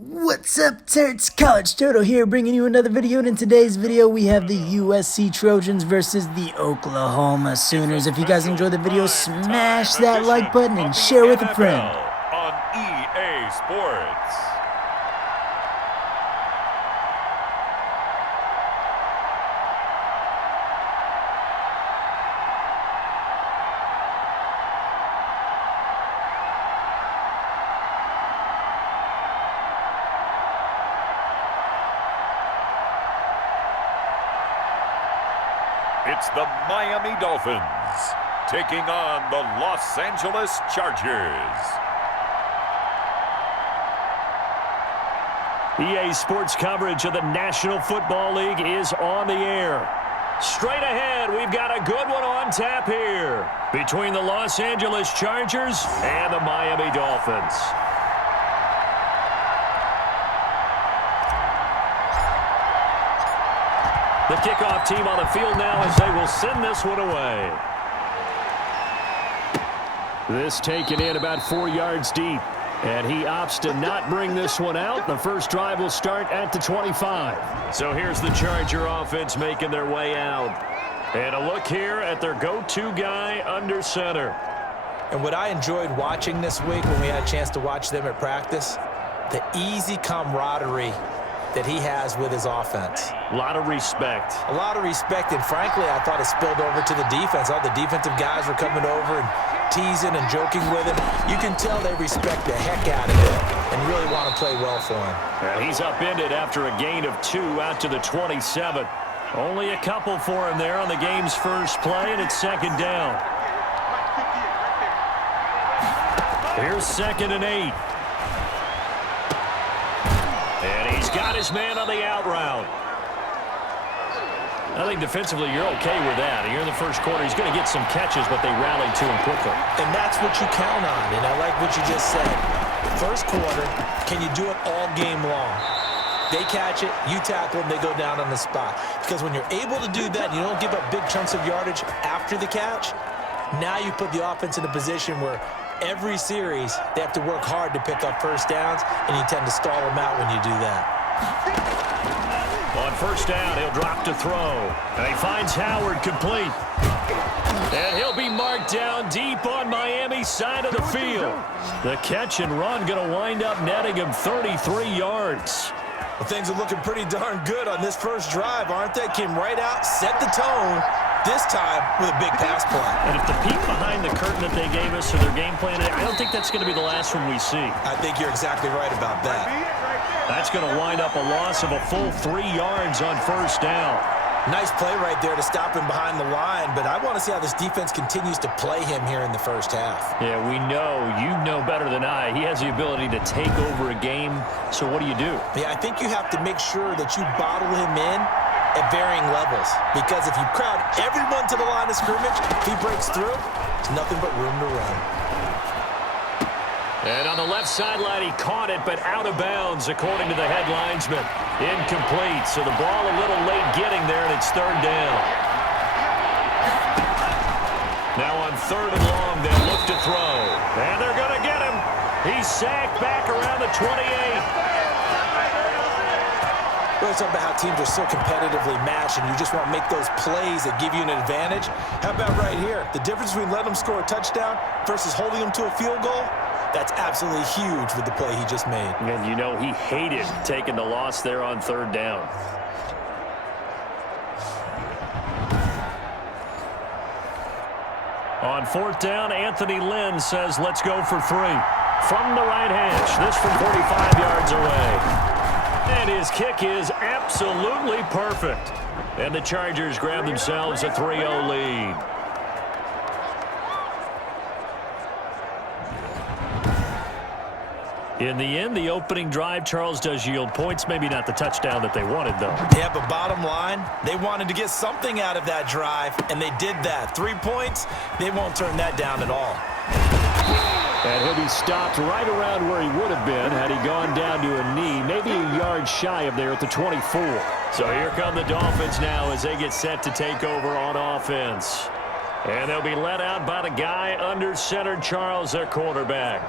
What's up, Terts? College Turtle here, bringing you another video. And in today's video, we have the USC Trojans versus the Oklahoma Sooners. If you guys enjoyed the video, smash that like button and share with a friend. On EA Sports. It's the Miami Dolphins taking on the Los Angeles Chargers. EA Sports coverage of the National Football League is on the air. Straight ahead, we've got a good one on tap here between the Los Angeles Chargers and the Miami Dolphins. The kickoff team on the field now as they will send this one away. This taken in about 4 yards deep. And he opts to not bring this one out. The first drive will start at the 25. So here's the Charger offense making their way out. And a look here at their go-to guy under center. And what I enjoyed watching this week when we had a chance to watch them at practice, the easy camaraderie that he has with his offense. A lot of respect. A lot of respect, and frankly, I thought it spilled over to the defense. All the defensive guys were coming over and teasing and joking with him. You can tell they respect the heck out of him and really want to play well for him. And he's upended after a gain of 2 out to the 27. Only a couple for him there on the game's first play, and it's second down. Here's 2nd and 8. And he's got his man on the out route. I think defensively you're okay with that. You're in the first quarter. He's going to get some catches, but they rallied to him quickly. And that's what you count on, and I like what you just said. First quarter, can you do it all game long? They catch it, you tackle them, they go down on the spot. Because when you're able to do that, you don't give up big chunks of yardage after the catch, now you put the offense in a position where every series, they have to work hard to pick up first downs, and you tend to stall them out when you do that. On first down, he'll drop to throw. And he finds Howard complete. And he'll be marked down deep on Miami's side of the field. The catch and run going to wind up netting him 33 yards. Well, things are looking pretty darn good on this first drive, aren't they? Came right out, set the tone, this time with a big pass play. And if the peek behind the curtain that they gave us or their game plan, I don't think that's going to be the last one we see. I think you're exactly right about that. That's going to wind up a loss of a full 3 yards on first down. Nice play right there to stop him behind the line, but I want to see how this defense continues to play him here in the first half. Yeah, we know. You know better than I. He has the ability to take over a game, so what do you do? Yeah, I think you have to make sure that you bottle him in at varying levels, because if you crowd everyone to the line of scrimmage, if he breaks through, there's nothing but room to run. And on the left sideline, he caught it, but out of bounds, according to the head linesman. Incomplete, so the ball a little late getting there, and it's third down. Now on 3rd and long, they'll look to throw. And they're going to get him. He's sacked back around the 28. Well, it's about how teams are so competitively matched, and you just want to make those plays that give you an advantage. How about right here? The difference between letting them score a touchdown versus holding them to a field goal, that's absolutely huge with the play he just made. And you know he hated taking the loss there on 3rd down. On 4th down, Anthony Lynn says, let's go for 3. From the right hash, this from 45 yards away. And his kick is absolutely perfect. And the Chargers grab themselves a 3-0 lead. In the end, the opening drive, Charles, does yield points. Maybe not the touchdown that they wanted, though. Yeah, but bottom line, they wanted to get something out of that drive, and they did that. 3 points, they won't turn that down at all. And he'll be stopped right around where he would have been had he gone down to a knee, maybe a yard shy of there at the 24. So here come the Dolphins now as they get set to take over on offense. And they'll be let out by the guy under center, Charles, their quarterback.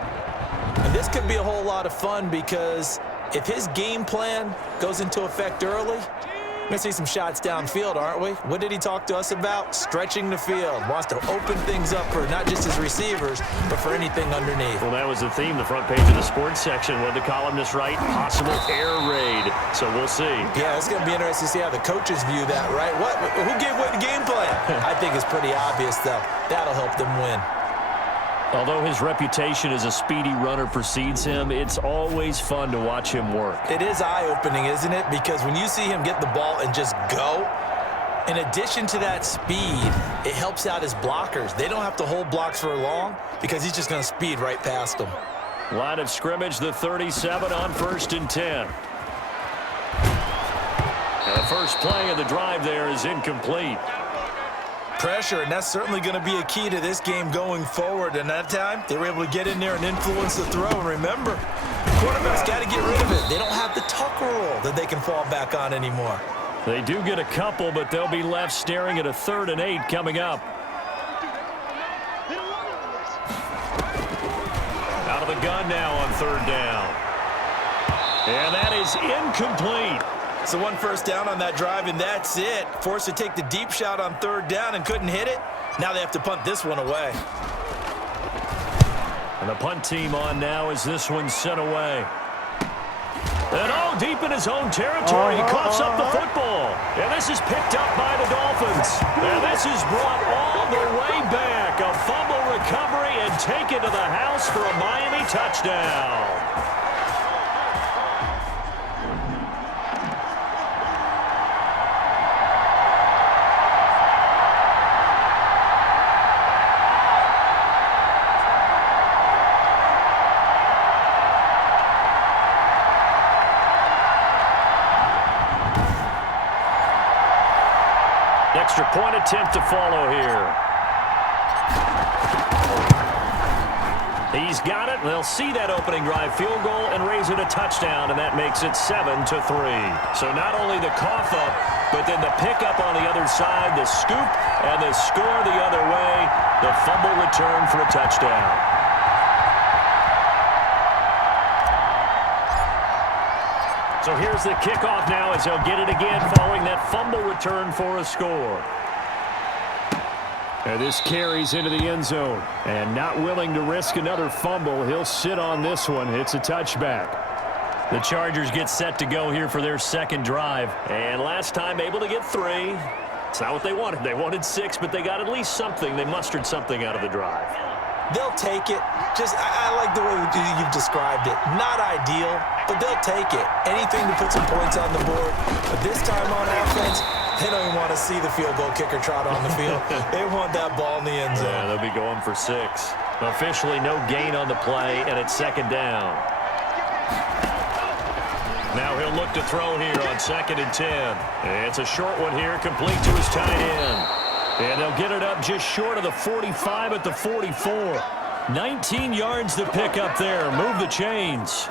And this could be a whole lot of fun because If his game plan goes into effect early, we're going to see some shots downfield, aren't we? What did he talk to us about? Stretching the field. Wants to open things up for not just his receivers, but for anything underneath. Well, that was the theme, the front page of the sports section. What the columnist write? Possible air raid. So we'll see. Yeah, it's going to be interesting to see how the coaches view that, right? Who gave away the game plan? I think it's pretty obvious, though. That'll help them win. Although his reputation as a speedy runner precedes him, it's always fun to watch him work. It is eye-opening, isn't it? Because when you see him get the ball and just go, in addition to that speed, it helps out his blockers. They don't have to hold blocks for long because he's just going to speed right past them. Line of scrimmage, the 37 on 1st and 10. And the first play of the drive there is incomplete. Pressure, and that's certainly going to be a key to this game going forward. And that time, they were able to get in there and influence the throw. And remember, quarterbacks got to get rid of it. They don't have the tuck rule that they can fall back on anymore. They do get a couple, but they'll be left staring at a 3rd and 8 coming up. Out of the gun now on 3rd down. And that is incomplete. So 1 first down on that drive, and that's it. Forced to take the deep shot on 3rd down and couldn't hit it. Now they have to punt this one away. And the punt team on now as this one's sent away. And deep in his own territory, he coughs up the football. And this is picked up by the Dolphins. And this is brought all the way back. A fumble recovery and taken to the house for a Miami touchdown. Extra point attempt to follow here. He's got it. They'll see that opening drive field goal and raise it a touchdown, and that makes it 7-3. So not only the cough up, but then the pickup on the other side, the scoop, and the score the other way, the fumble return for a touchdown. So here's the kickoff now as they'll get it again following that fumble return for a score. And this carries into the end zone. And not willing to risk another fumble, he'll sit on this one. It's a touchback. The Chargers get set to go here for their second drive. And last time able to get 3. It's not what they wanted. They wanted 6, but they got at least something. They mustered something out of the drive. They'll take it. I like the way you've described it. Not ideal, but they'll take it. Anything to put some points on the board. But this time on offense, they don't even want to see the field goal kicker trot on the field. They want that ball in the end zone. Yeah, they'll be going for 6. Officially no gain on the play, and it's 2nd down. Now he'll look to throw here on 2nd and 10. It's a short one here, complete to his tight end. And they'll get it up just short of the 45 at the 44. 19 yards to pick up there. Move the chains.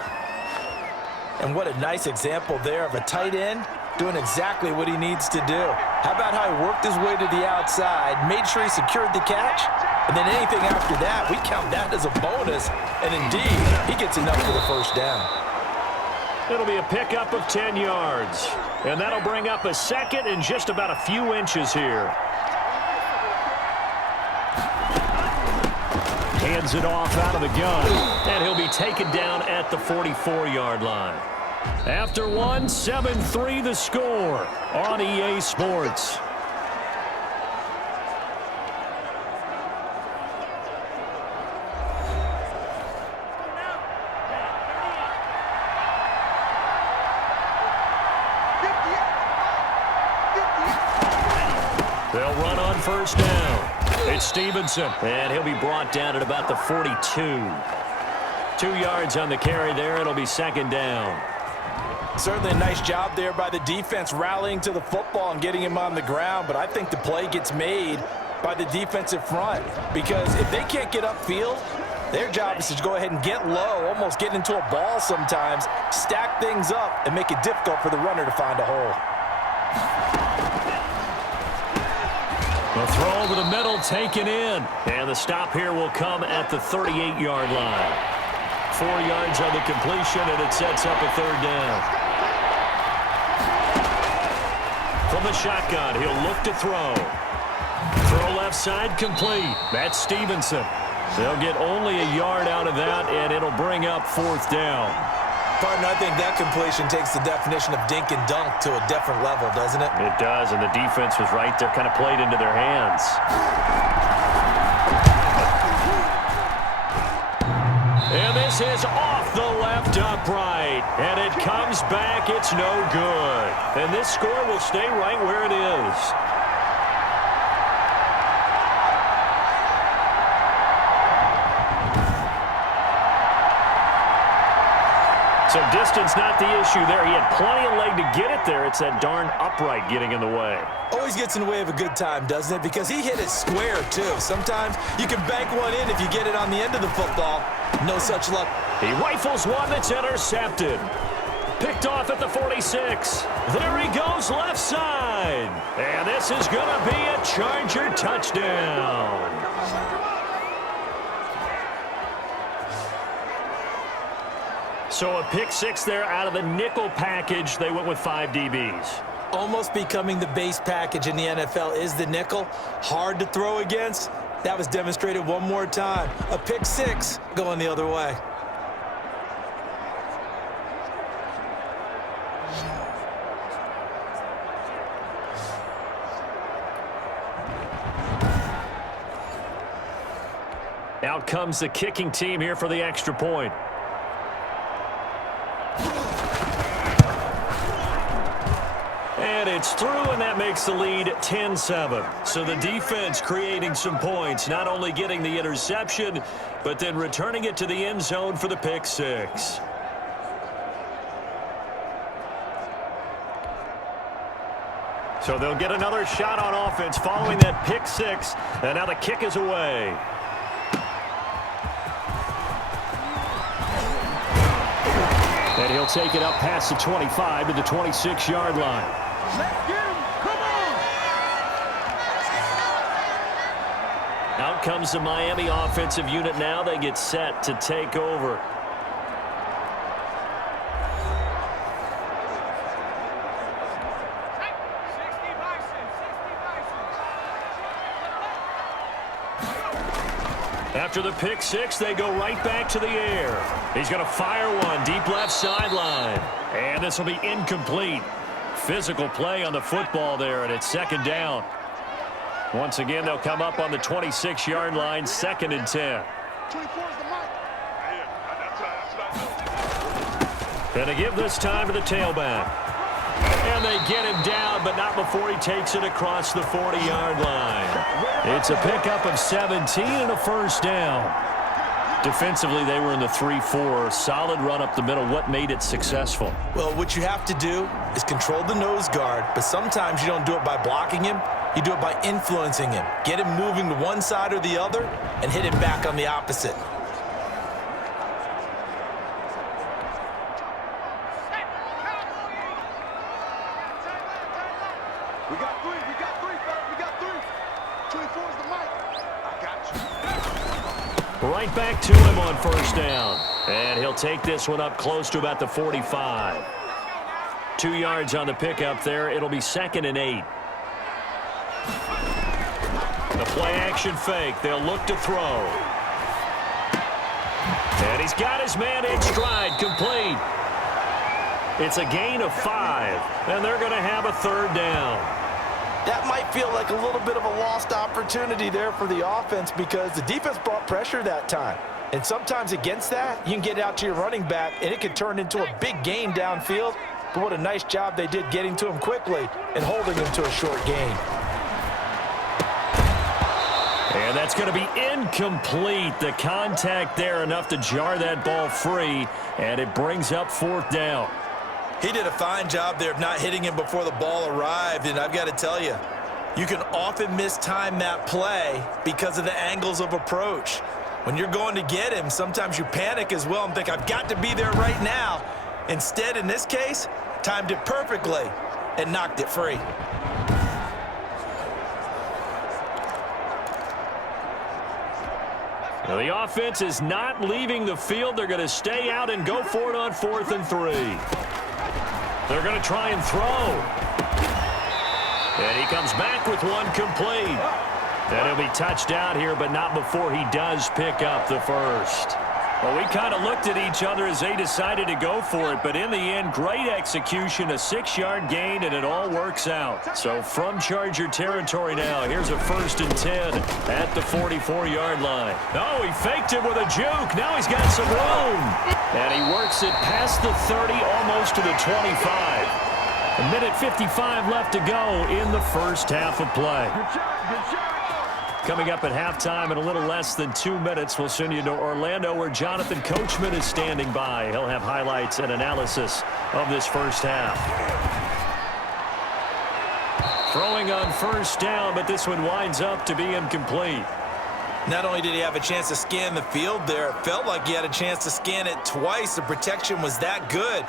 And what a nice example there of a tight end doing exactly what he needs to do. How about how he worked his way to the outside, made sure he secured the catch, and then anything after that, we count that as a bonus. And indeed, he gets enough for the first down. It'll be a pickup of 10 yards. And that'll bring up a 2nd and just about a few inches here. Hands it off out of the gun. And he'll be taken down at the 44-yard line. After 1, 7-3 the score on EA Sports. They'll run on first down. It's Stevenson, and he'll be brought down at about the 42. 2 yards on the carry there. It'll be 2nd down. Certainly a nice job there by the defense rallying to the football and getting him on the ground, but I think the play gets made by the defensive front because if they can't get upfield, their job is to go ahead and get low, almost get into a ball sometimes, stack things up, and make it difficult for the runner to find a hole. The throw over the middle taken in. And the stop here will come at the 38-yard line. 4 yards on the completion, and it sets up a third down. From the shotgun, he'll look to throw. Throw left side, complete. That's Stevenson. They'll get only a yard out of that, and it'll bring up 4th down. Partner, I think that completion takes the definition of dink and dunk to a different level, doesn't it? It does, and the defense was right there, kind of played into their hands. And this is off the left upright, and it comes back. It's no good. And this score will stay right where it is. So distance not the issue there. He had plenty of leg to get it there. It's that darn upright getting in the way. Always gets in the way of a good time, doesn't it? Because he hit it square, too. Sometimes you can bank one in if you get it on the end of the football. No such luck. He rifles one that's intercepted. Picked off at the 46. There he goes left side. And this is going to be a Charger touchdown. So a pick 6 there out of the nickel package. They went with 5 DBs. Almost becoming the base package in the NFL is the nickel. Hard to throw against. That was demonstrated one more time. A pick 6 going the other way. Out comes the kicking team here for the extra point. And it's through, and that makes the lead 10-7. So the defense creating some points, not only getting the interception, but then returning it to the end zone for the pick 6. So they'll get another shot on offense following that pick 6, and now the kick is away. And he'll take it up past the 25 to the 26-yard line. Out comes the Miami offensive unit now. They get set to take over. After the pick 6, they go right back to the air. He's going to fire one deep left sideline. And this will be incomplete. Physical play on the football there, and it's 2nd down. Once again, they'll come up on the 26-yard line, 2nd and 10. And they give this time to the tailback. And they get him down, but not before he takes it across the 40-yard line. It's a pickup of 17 and a 1st down. Defensively, they were in the 3-4. Solid run up the middle. What made it successful? Well, what you have to do is control the nose guard, but sometimes you don't do it by blocking him. You do it by influencing him. Get him moving to one side or the other and hit him back on the opposite. We got three, fellas. We got 3. 24's the mic. I got you. Right back to him on 1st down. And he'll take this one up close to about the 45. 2 yards on the pickup there. It'll be 2nd and 8. The play-action fake. They'll look to throw. And he's got his man in stride. Complete. It's a gain of 5. And they're going to have a 3rd down. That might feel like a little bit of a lost opportunity there for the offense because the defense brought pressure that time. And sometimes against that, you can get out to your running back, and it could turn into a big gain downfield. But what a nice job they did getting to him quickly and holding him to a short gain. And that's going to be incomplete. The contact there enough to jar that ball free, and it brings up 4th down. He did a fine job there of not hitting him before the ball arrived, and I've got to tell you, you can often mistime that play because of the angles of approach. When you're going to get him, sometimes you panic as well and think, I've got to be there right now. Instead, in this case, timed it perfectly and knocked it free. Well, the offense is not leaving the field. They're going to stay out and go for it on 4th and 3. They're going to try and throw. And he comes back with one complete. And he'll be touched out here, but not before he does pick up the first. Well, we kind of looked at each other as they decided to go for it, but in the end, great execution, a 6-yard gain, and it all works out. So from Charger territory now, here's a 1st and 10 at the 44-yard line. Oh, he faked it with a juke. Now he's got some room. And he works it past the 30, almost to the 25. A minute 55 left to go in the first half of play. Coming up at halftime in a little less than 2 minutes, we'll send you to Orlando where Jonathan Coachman is standing by. He'll have highlights and analysis of this first half. Throwing on 1st down, but this one winds up to be incomplete. Not only did he have a chance to scan the field there, it felt like he had a chance to scan it twice. The protection was that good.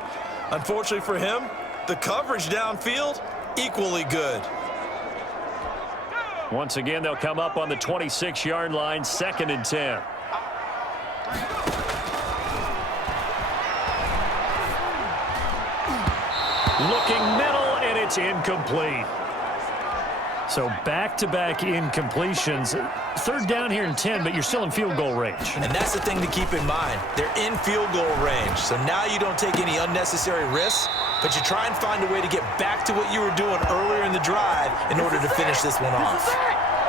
Unfortunately for him, the coverage downfield, equally good. Once again, they'll come up on the 26-yard line, 2nd and 10. Looking middle, and it's incomplete. So back-to-back incompletions. 3rd down here and 10, but you're still in field goal range. And that's the thing to keep in mind. They're in field goal range. So now you don't take any unnecessary risks, but you try and find a way to get back to what you were doing earlier in the drive in order to finish this one off.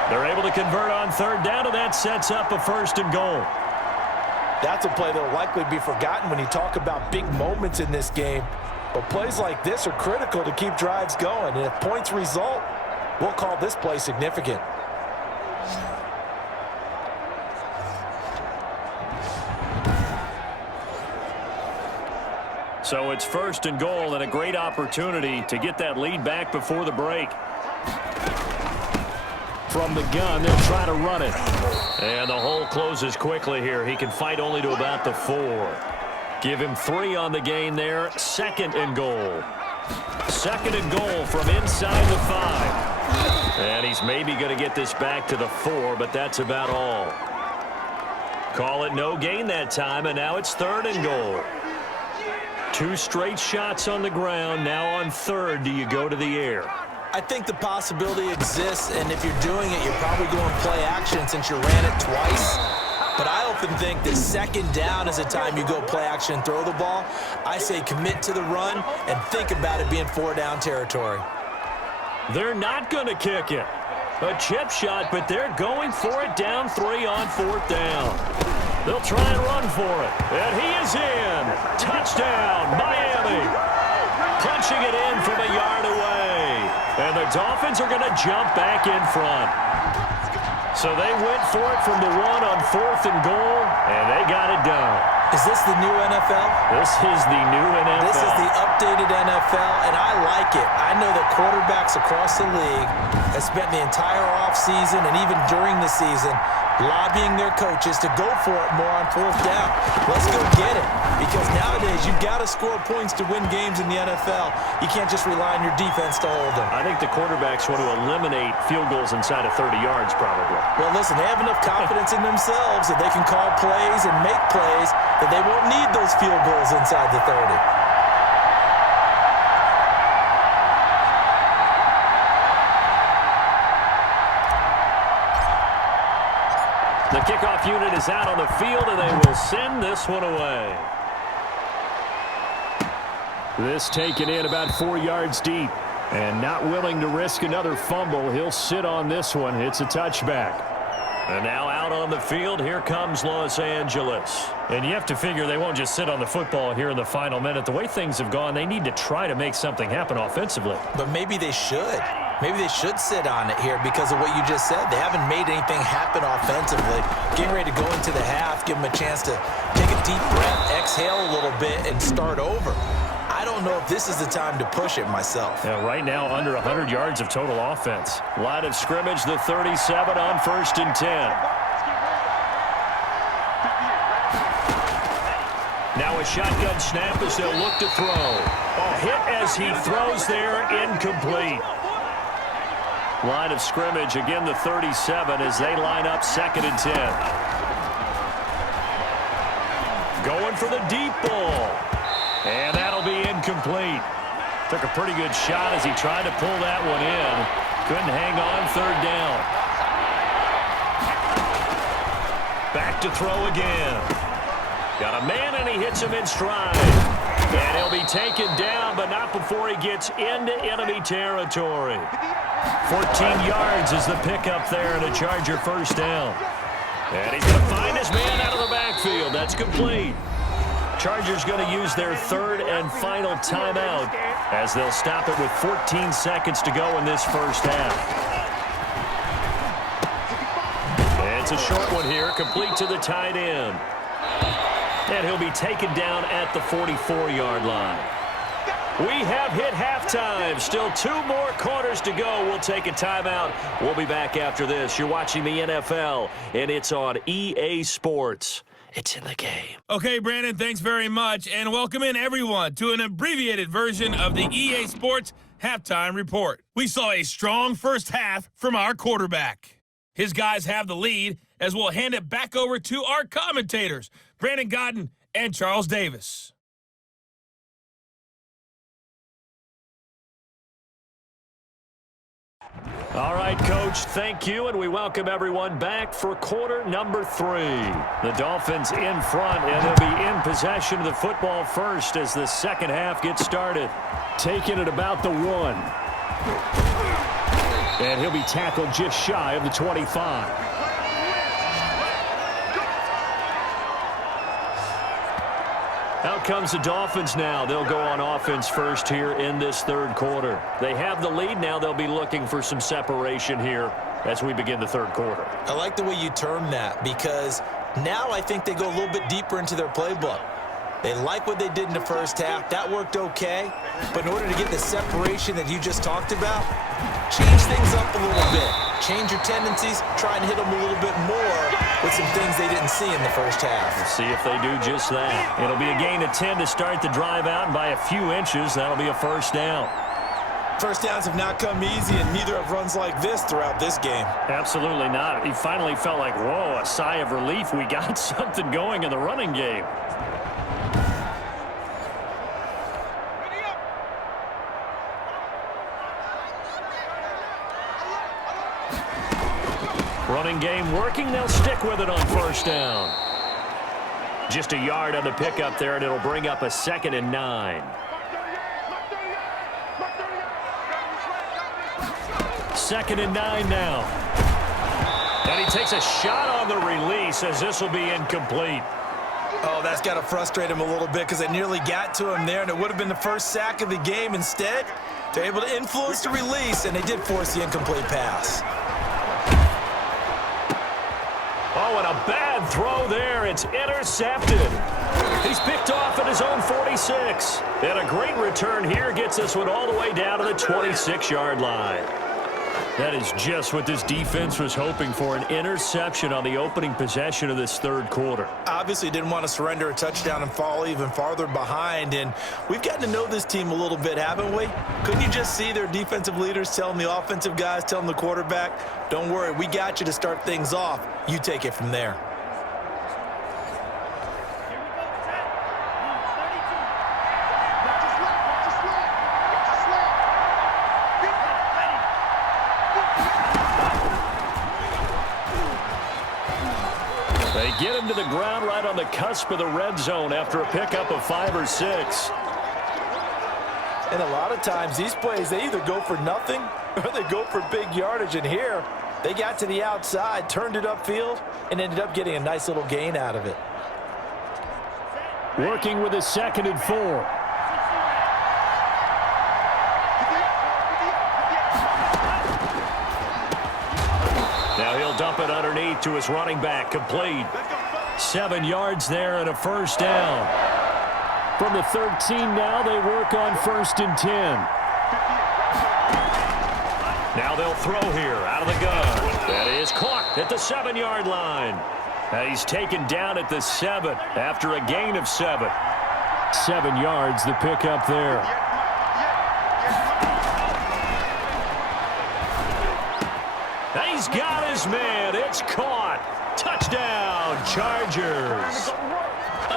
They're able to convert on 3rd down, and that sets up a 1st and goal. That's a play that will likely be forgotten when you talk about big moments in this game. But plays like this are critical to keep drives going. And if points result, we'll call this play significant. So it's 1st and goal and a great opportunity to get that lead back before the break. From the gun, they'll try to run it. And the hole closes quickly here. He can fight only to about the 4. Give him 3 on the gain there. 2nd and goal. 2nd and goal from inside the 5. And he's maybe going to get this back to the 4, but that's about all. Call it no gain that time, and now it's 3rd and goal. 2 straight shots on the ground. Now on 3rd, do you go to the air? I think the possibility exists, and if you're doing it, you're probably going play action since you ran it twice. But I often think that 2nd down is the time you go play action and throw the ball. I say commit to the run and think about it being 4-down territory. They're not going to kick it. A chip shot, but they're going for it down 3 on 4th down. They'll try and run for it. And he is in. Touchdown, Miami. Punching it in from a yard away. And the Dolphins are going to jump back in front. So they went for it from the 1 on 4th and goal, and they got it done. Is this the new NFL? This is the new NFL. This is the updated NFL, and I like it. I know that quarterbacks across the league have spent the entire offseason and even during the season lobbying their coaches to go for it more on 4th down. Let's go get it. Because nowadays, you've got to score points to win games in the NFL. You can't just rely on your defense to hold them. I think the quarterbacks want to eliminate field goals inside of 30 yards, probably. Well, listen, they have enough confidence in themselves that they can call plays and make plays that they won't need those field goals inside the 30. The kickoff unit is out on the field, and they will send this one away. This taken in about 4 yards deep. And not willing to risk another fumble. He'll sit on this one. It's a touchback. And now out on the field, here comes Los Angeles. And you have to figure they won't just sit on the football here in the final minute. The way things have gone, they need to try to make something happen offensively. But maybe they should. Maybe they should sit on it here because of what you just said. They haven't made anything happen offensively. Getting ready to go into the half, give them a chance to take a deep breath, exhale a little bit, and start over. I don't know if this is the time to push it myself. Yeah, right now, under 100 yards of total offense. Line of scrimmage, the 37 on 1st and 10. Now a shotgun snap as they'll look to throw. A hit as he throws there, incomplete. Line of scrimmage, again the 37 as they line up 2nd and 10. for the deep ball. And that'll be incomplete. Took a pretty good shot as he tried to pull that one in. Couldn't hang on third down. Back to throw again. Got a man, and he hits him in stride. And he'll be taken down, but not before he gets into enemy territory. 14 yards is the pickup there, and a Charger first down. And he's going to find his man out of the backfield. That's complete. Chargers going to use their third and final timeout as they'll stop it with 14 seconds to go in this first half. And it's a short one here, complete to the tight end. And he'll be taken down at the 44-yard line. We have hit halftime. Still 2 more quarters to go. We'll take a timeout. We'll be back after this. You're watching the NFL, and it's on EA Sports. It's in the game. Okay, Brandon, thanks very much, and welcome in everyone to an abbreviated version of the EA Sports Halftime Report. We saw a strong first half from our quarterback. His guys have the lead as we'll hand it back over to our commentators, Brandon Godden and Charles Davis. All right, Coach, thank you, and we welcome everyone back for quarter number 3. The Dolphins in front, and they'll be in possession of the football first as the second half gets started. Taking it about the 1. And he'll be tackled just shy of the 25. Out comes the Dolphins now. They'll go on offense first here in this third quarter. They have the lead now. They'll be looking for some separation here as we begin the third quarter. I like the way you term that because now I think they go a little bit deeper into their playbook. They like what they did in the first half. That worked okay. But in order to get the separation that you just talked about, change things up a little bit. Change your tendencies. Try and hit them a little bit more with some things they didn't see in the first half. We'll see if they do just that. It'll be a gain of 10 to start the drive out, and by a few inches, that'll be a first down. First downs have not come easy, and neither have runs like this throughout this game. Absolutely not. He finally felt like, whoa, a sigh of relief. We got something going in the running game. Running game working. They'll stick with it on first down. Just a yard on the pickup there, and it'll bring up a 2nd and 9. 2nd and 9 now. And he takes a shot on the release as this will be incomplete. Oh, that's got to frustrate him a little bit because they nearly got to him there, and it would have been the first sack of the game. Instead, they're able to influence the release, and they did force the incomplete pass. Oh, and a bad throw there. It's intercepted. He's picked off at his own 46. And a great return here gets this one all the way down to the 26-yard line. That is just what this defense was hoping for, an interception on the opening possession of this third quarter. Obviously didn't want to surrender a touchdown and fall even farther behind, and we've gotten to know this team a little bit, haven't we? Couldn't you just see their defensive leaders telling the offensive guys, telling the quarterback, don't worry, we got you to start things off. You take it from there. They get him to the ground right on the cusp of the red zone after a pickup of 5 or 6. And a lot of times these plays, they either go for nothing or they go for big yardage. And here, they got to the outside, turned it upfield, and ended up getting a nice little gain out of it. Working with a 2nd and 4. Now he'll dump it underneath to his running back, complete. 7 yards there and a first down. From the 13 now, they work on 1st and 10. Now they'll throw here out of the gun. That is caught at the 7-yard line. Now he's taken down at the 7 after a gain of 7. 7 yards, the pickup there. He's got his man. It's caught. Touchdown, Chargers.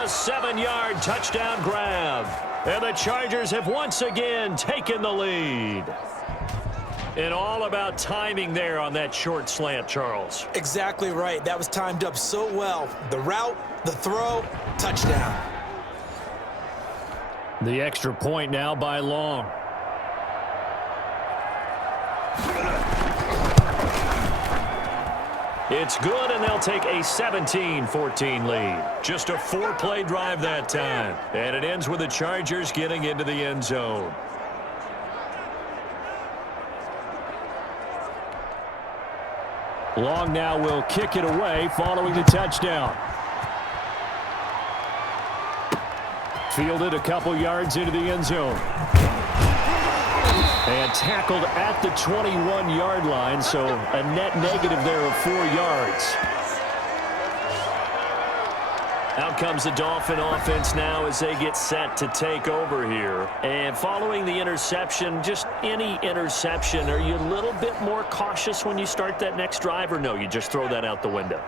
A 7-yard touchdown grab. And the Chargers have once again taken the lead. And all about timing there on that short slant, Charles. Exactly right. That was timed up so well. The route, the throw, touchdown. The extra point now by Long. It's good, and they'll take a 17-14 lead. Just a 4-play drive that time. And it ends with the Chargers getting into the end zone. Long now will kick it away following the touchdown. Fielded a couple yards into the end zone. And tackled at the 21-yard line, so a net negative there of 4 yards. Out comes the Dolphin offense now as they get set to take over here. And following the interception, just any interception, are you a little bit more cautious when you start that next drive, or no, you just throw that out the window?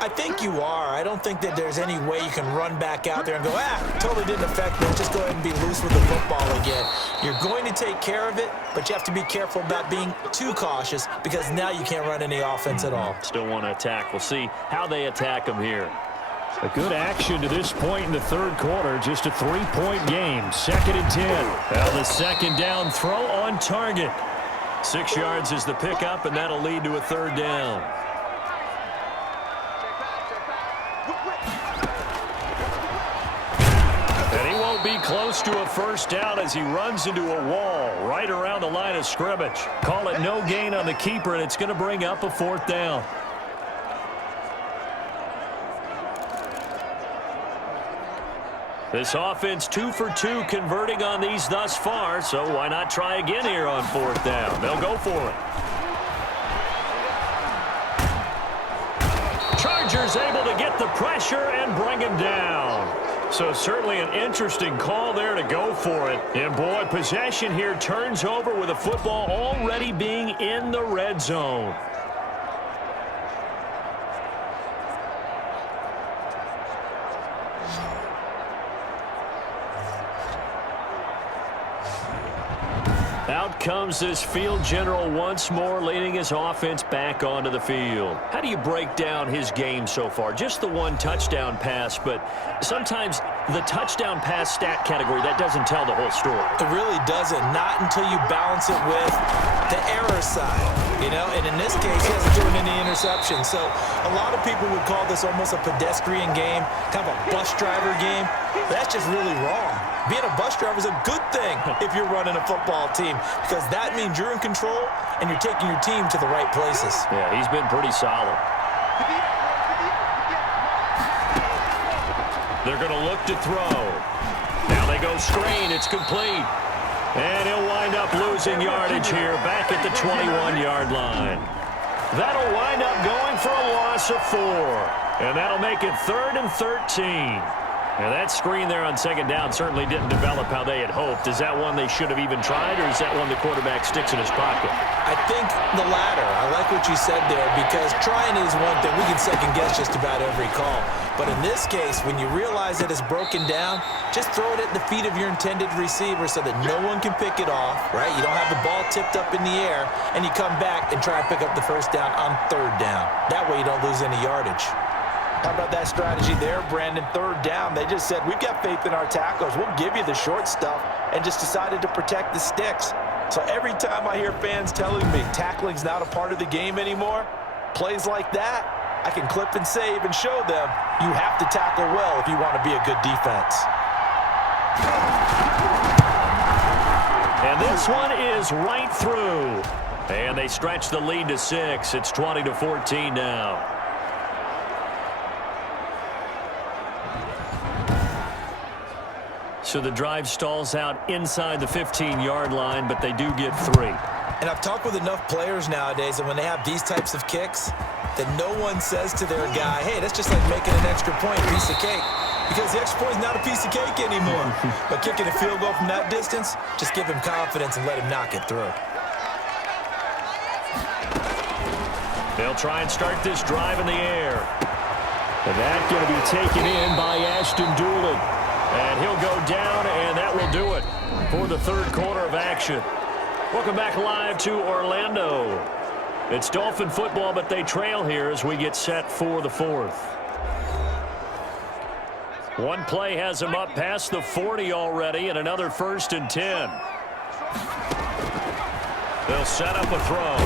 I think you are. I don't think that there's any way you can run back out there and go, totally didn't affect me. Let's just go ahead and be loose with the football again. You're going to take care of it, but you have to be careful about being too cautious because now you can't run any offense at all. Still want to attack. We'll see how they attack them here. A good action to this point in the third quarter. Just a 3-point game. 2nd and 10. Now the second down throw on target. 6 yards is the pickup, and that'll lead to a 3rd down. And he won't be close to a 1st down as he runs into a wall right around the line of scrimmage. Call it no gain on the keeper, and it's going to bring up a 4th down. This offense 2 for 2 converting on these thus far, so why not try again here on 4th down? They'll go for it. Chargers able to get the pressure and bring him down. So certainly an interesting call there to go for it. And boy, possession here turns over with the football already being in the red zone. Out comes this field general once more, leading his offense back onto the field. How do you break down his game so far? Just the 1 touchdown pass, but sometimes the touchdown pass stat category, that doesn't tell the whole story. It really doesn't, not until you balance it with the error side, and in this case, he hasn't thrown any interceptions. So a lot of people would call this almost a pedestrian game, kind of a bus driver game. That's just really wrong. Being a bus driver is a good thing if you're running a football team because that means you're in control and you're taking your team to the right places. Yeah, he's been pretty solid. They're going to look to throw. Now they go screen. It's complete. And he'll wind up losing yardage here back at the 21-yard line. That'll wind up going for a loss of 4. And that'll make it 3rd and 13. And that screen there on 2nd down certainly didn't develop how they had hoped. Is that one they should have even tried, or is that one the quarterback sticks in his pocket? I think the latter. I like what you said there because trying is one thing. We can second-guess just about every call. But in this case, when you realize that it's broken down, just throw it at the feet of your intended receiver so that no one can pick it off, right? You don't have the ball tipped up in the air, and you come back and try and pick up the 1st down on 3rd down. That way you don't lose any yardage. How about that strategy there, Brandon? 3rd down, they just said, we've got faith in our tackles. We'll give you the short stuff, and just decided to protect the sticks. So every time I hear fans telling me tackling's not a part of the game anymore, plays like that, I can clip and save and show them you have to tackle well if you want to be a good defense. And this one is right through. And they stretch the lead to 6. It's 20-14 now. So the drive stalls out inside the 15-yard line, but they do get 3. And I've talked with enough players nowadays that when they have these types of kicks, that no one says to their guy, hey, that's just like making an extra point, piece of cake. Because the extra point is not a piece of cake anymore. But kicking a field goal from that distance, just give him confidence and let him knock it through. They'll try and start this drive in the air. And that's going to be taken in by Ashton Doolin. And he'll go down, and that will do it for the third quarter of action. Welcome back live to Orlando. It's Dolphin football, but they trail here as we get set for the fourth. One play has them up past the 40 already, and another 1st and 10. They'll set up a throw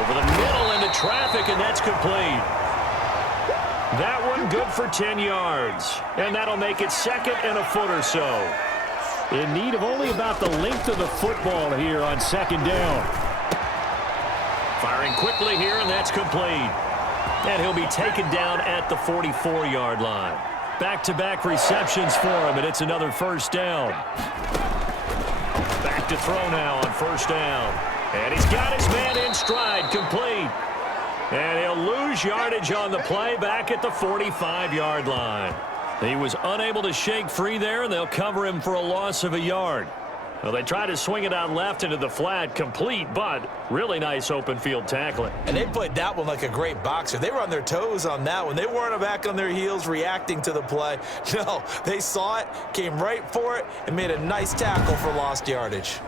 over the middle into traffic, and that's complete. That one good for 10 yards, and that'll make it 2nd and a foot or so. In need of only about the length of the football here on 2nd down. Firing quickly here, and that's complete. And he'll be taken down at the 44-yard line. Back-to-back receptions for him, and it's another 1st down. Back to throw now on 1st down. And he's got his man in stride, complete. And he'll lose yardage on the play back at the 45-yard line. He was unable to shake free there, and they'll cover him for a loss of a yard. Well, they tried to swing it out left into the flat, complete, but really nice open field tackling. And they played that one like a great boxer. They were on their toes on that one. They weren't back on their heels reacting to the play. No, they saw it, came right for it, and made a nice tackle for lost yardage.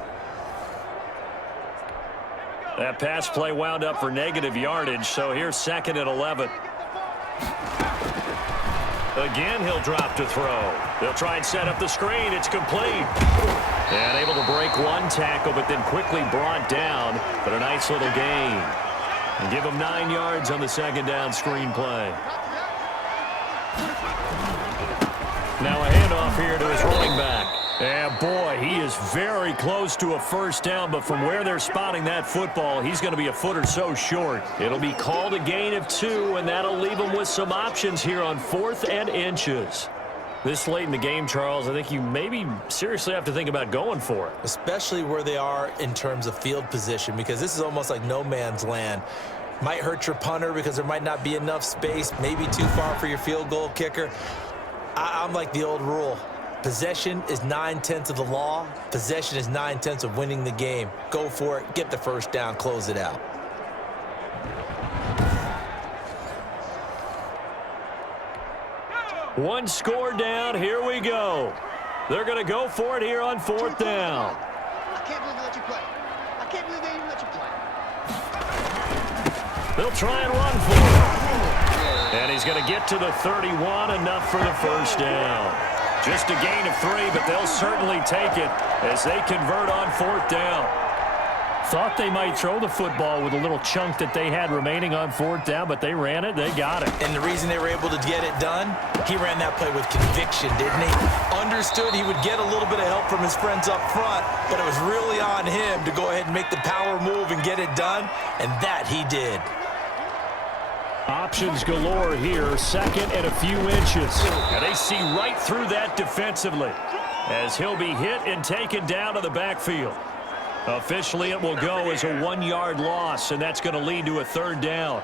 That pass play wound up for negative yardage, so here's 2nd and 11. Again, he'll drop to throw. They'll try and set up the screen. It's complete. And able to break one tackle, but then quickly brought down. But a nice little gain. And give him 9 yards on the 2nd down screen play. Now a handoff here to his running back. And boy, he is very close to a 1st down, but from where they're spotting that football, he's going to be a foot or so short. It'll be called a gain of 2, and that'll leave him with some options here on 4th and inches. This late in the game, Charles, I think you maybe seriously have to think about going for it. Especially where they are in terms of field position, because this is almost like no man's land. Might hurt your punter because there might not be enough space, maybe too far for your field goal kicker. I'm like the old rule. Possession is 9/10 of the law. Possession is 9/10 of winning the game. Go for it. Get the 1st down. Close it out. One score down. Here we go. They're going to go for it here on 4th down. I can't believe they let you play. I can't believe they even let you play. They'll try and run for it. And he's going to get to the 31. Enough for the 1st down. Just a gain of 3, but they'll certainly take it as they convert on 4th down. Thought they might throw the football with a little chunk that they had remaining on 4th down, but they ran it. They got it. And the reason they were able to get it done, he ran that play with conviction, didn't he? Understood he would get a little bit of help from his friends up front, but it was really on him to go ahead and make the power move and get it done, and that he did. Options galore here, 2nd and a few inches. And they see right through that defensively as he'll be hit and taken down to the backfield. Officially, it will go as a 1-yard loss, and that's going to lead to a 3rd down.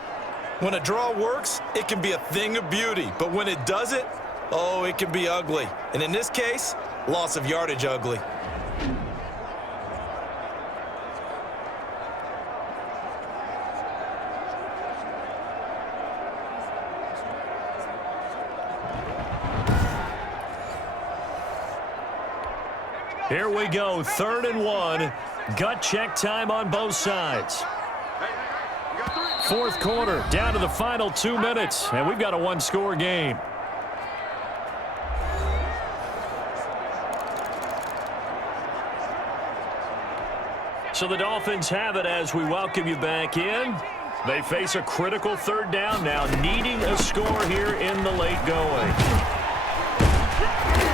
When a draw works, it can be a thing of beauty, but when it doesn't, oh, it can be ugly. And in this case, loss of yardage ugly. Here we go, 3rd and 1. Gut check time on both sides. 4th quarter, down to the final 2 minutes, and we've got a 1-score game. So the Dolphins have it as we welcome you back in. They face a critical 3rd down now, needing a score here in the late going.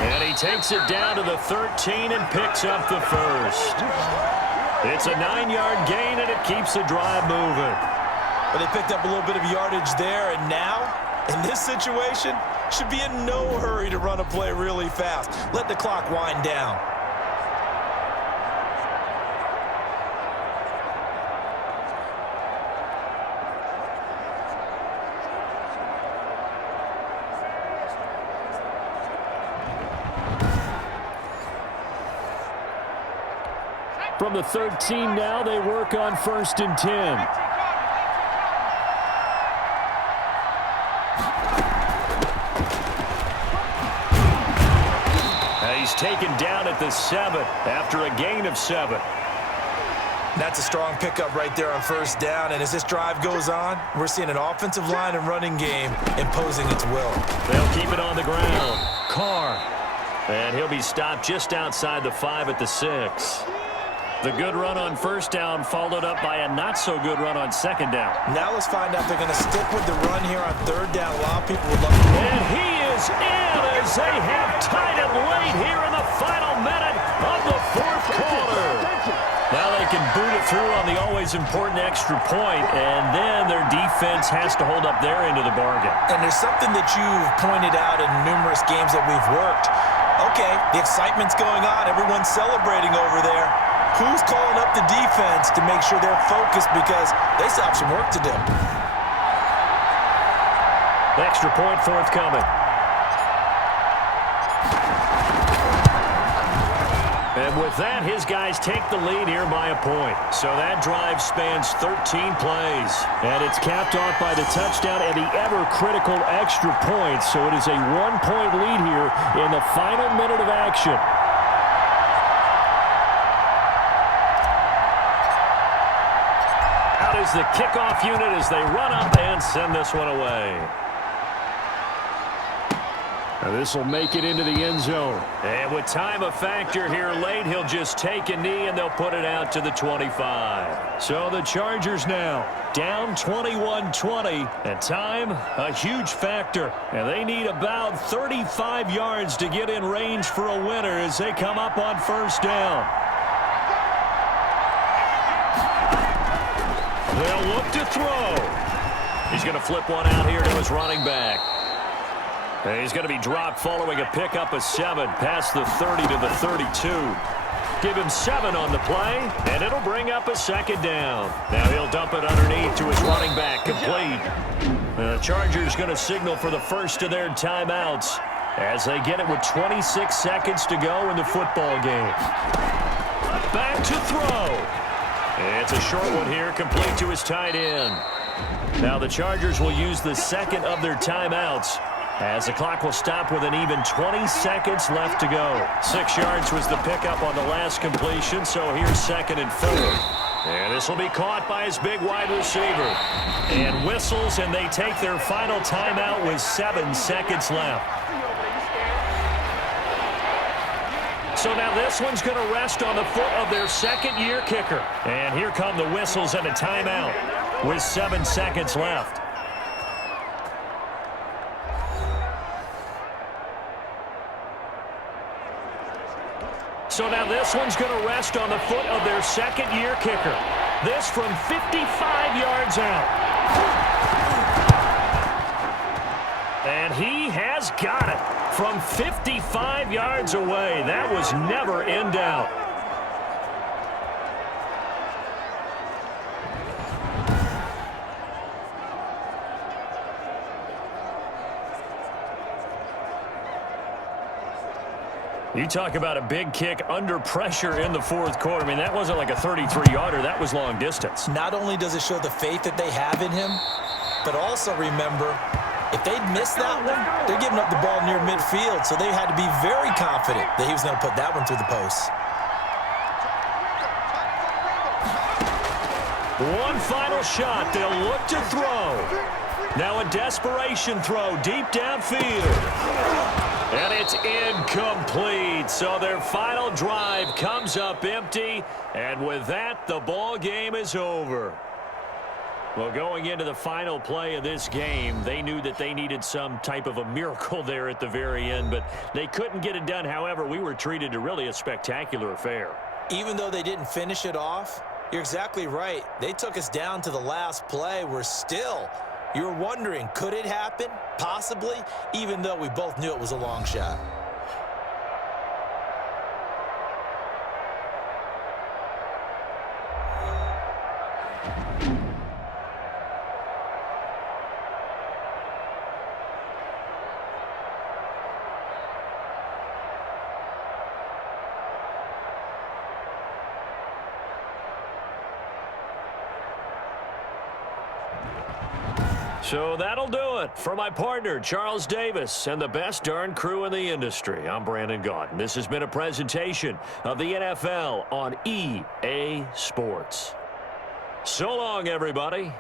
And he takes it down to the 13 and picks up the 1st. It's a 9-yard gain, and it keeps the drive moving. But they picked up a little bit of yardage there, and now, in this situation, should be in no hurry to run a play really fast. Let the clock wind down. From the 13 now, they work on 1st and 10. he's taken down at the 7 after a gain of 7. That's a strong pickup right there on first down, and as this drive goes on, we're seeing an offensive line and running game imposing its will. They'll keep it on the ground. Carr. And he'll be stopped just outside the 5 at the 6. The good run on first down followed up by a not-so-good run on second down. Now let's find out if they're going to stick with the run here on third down. A lot of people would love to. And he is in as they have tied it late here in the final minute of the fourth quarter. Now they can boot it through on the always important extra point, and then their defense has to hold up their end of the bargain. And there's something that you've pointed out in numerous games that we've worked. Okay, the excitement's going on. Everyone's celebrating over there. Who's calling up the defense to make sure they're focused because they still have some work to do? Extra point forthcoming. And with that, his guys take the lead here by a point. So that drive spans 13 plays. And it's capped off by the touchdown and the ever-critical extra point. So it is a 1-point lead here in the final minute of action. Is the kickoff unit as they run up and send this one away. Now this will make it into the end zone. And with time a factor here late, he'll just take a knee and they'll put it out to the 25. So the Chargers now down 21-20, and time a huge factor. And they need about 35 yards to get in range for a winner as they come up on first down. They'll look to throw. He's going to flip one out here to his running back. And he's going to be dropped following a pickup of 7 past the 30 to the 32. Give him 7 on the play, and it'll bring up a second down. Now he'll dump it underneath to his running back, complete. The Chargers going to signal for the first of their timeouts as they get it with 26 seconds to go in the football game. Back to throw. It's a short one here, complete to his tight end. Now the Chargers will use the second of their timeouts as the clock will stop with an even 20 seconds left to go. 6 yards was the pickup on the last completion, so here's 2nd and 4. And this will be caught by his big wide receiver. And whistles, and they take their final timeout with 7 seconds left. So now this one's going to rest on the foot of their second-year kicker. And here come the whistles and a timeout with 7 seconds left. So now this one's going to rest on the foot of their second-year kicker. This from 55 yards out. And he has got it from 55 yards away. That was never in doubt. You talk about a big kick under pressure in the fourth quarter. I mean, that wasn't like a 33-yarder. That was long distance. Not only does it show the faith that they have in him, but also remember, if they'd missed that one, they're giving up the ball near midfield, so they had to be very confident that he was going to put that one through the post. One final shot. They'll look to throw. Now a desperation throw deep downfield. And it's incomplete. So their final drive comes up empty. And with that, the ball game is over. Well, going into the final play of this game, they knew that they needed some type of a miracle there at the very end, but they couldn't get it done. However, we were treated to really a spectacular affair. Even though they didn't finish it off, you're exactly right. They took us down to the last play. We're still, you're wondering, could it happen? Possibly, even though we both knew it was a long shot. So that'll do it. For my partner, Charles Davis, and the best darn crew in the industry, I'm Brandon Gaudin. This has been a presentation of the NFL on EA Sports. So long, everybody.